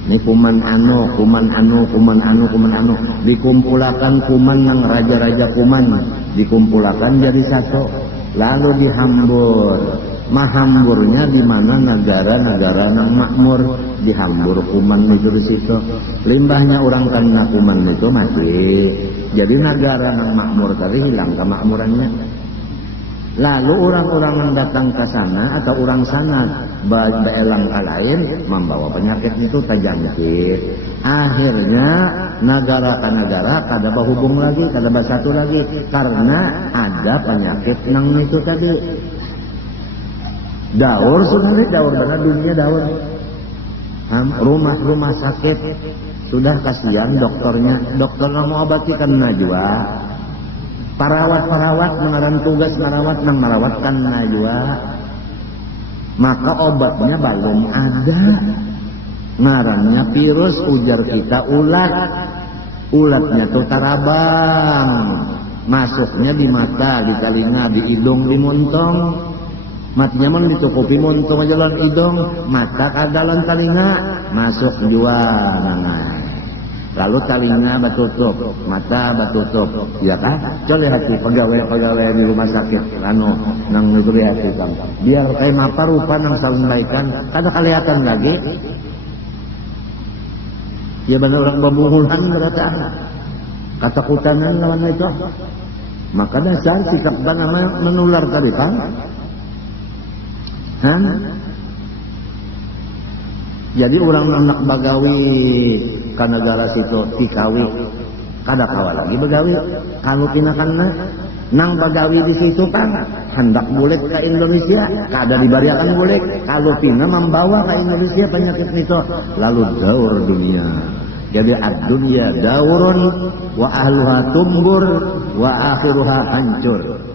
Ini kuman anu dikumpulakan kuman yang raja-raja kuman dikumpulakan jadi satu lalu dihambur. Mahamburnya di mana negara-negara yang makmur dihambur kuman itu di situ. Limbahnya orang kena kuman itu mati. Jadi negara yang makmur tadi hilang kemakmurannya. Lalu orang-orang yang datang ke sana atau orang sana beelang ke lain membawa penyakit itu terjangkit. Akhirnya negara ke negara kada berhubung lagi, kada bersatu lagi karena ada penyakit nang itu tadi. Daur sudah nih, daur benar dunia daur. Rumah-rumah sakit sudah kasihan dokter mau obatikan najwa. Parawat mengaran tugas merawatkan najwa. Maka obatnya belum ada. Ngarannya virus, ujar kita ulat. Ulatnya tuh tarabang. Masuknya di mata, di telinga, di hidung, di muntong. Matnya man ditukupi muntong jalan hidung, mata ke dalam telinga, masuk jua nangai. Lalu telinga batutup, mata batutup, ya kan? Coba hati pegawai di rumah sakit, nang itu lihat itu, biar kayak apa rupa nang sampaikan, kada kelihatan lagi. Ya benar orang pembunuhan berarti ketakutan lawan itu. Maka dasar sikap namanya menular tadi kan? Jadi orang anak bagawi ke negara situ tikawi kada kawa lagi bagawi kalau pinakan nang bagawi di situ kan hendak bulik ke Indonesia kada dibariakan bulik kalau pina membawa ke Indonesia penyakit itu lalu daur dunia. Jadi ad-dunya daurun wa ahluha tumbur wa akhiruha hancur.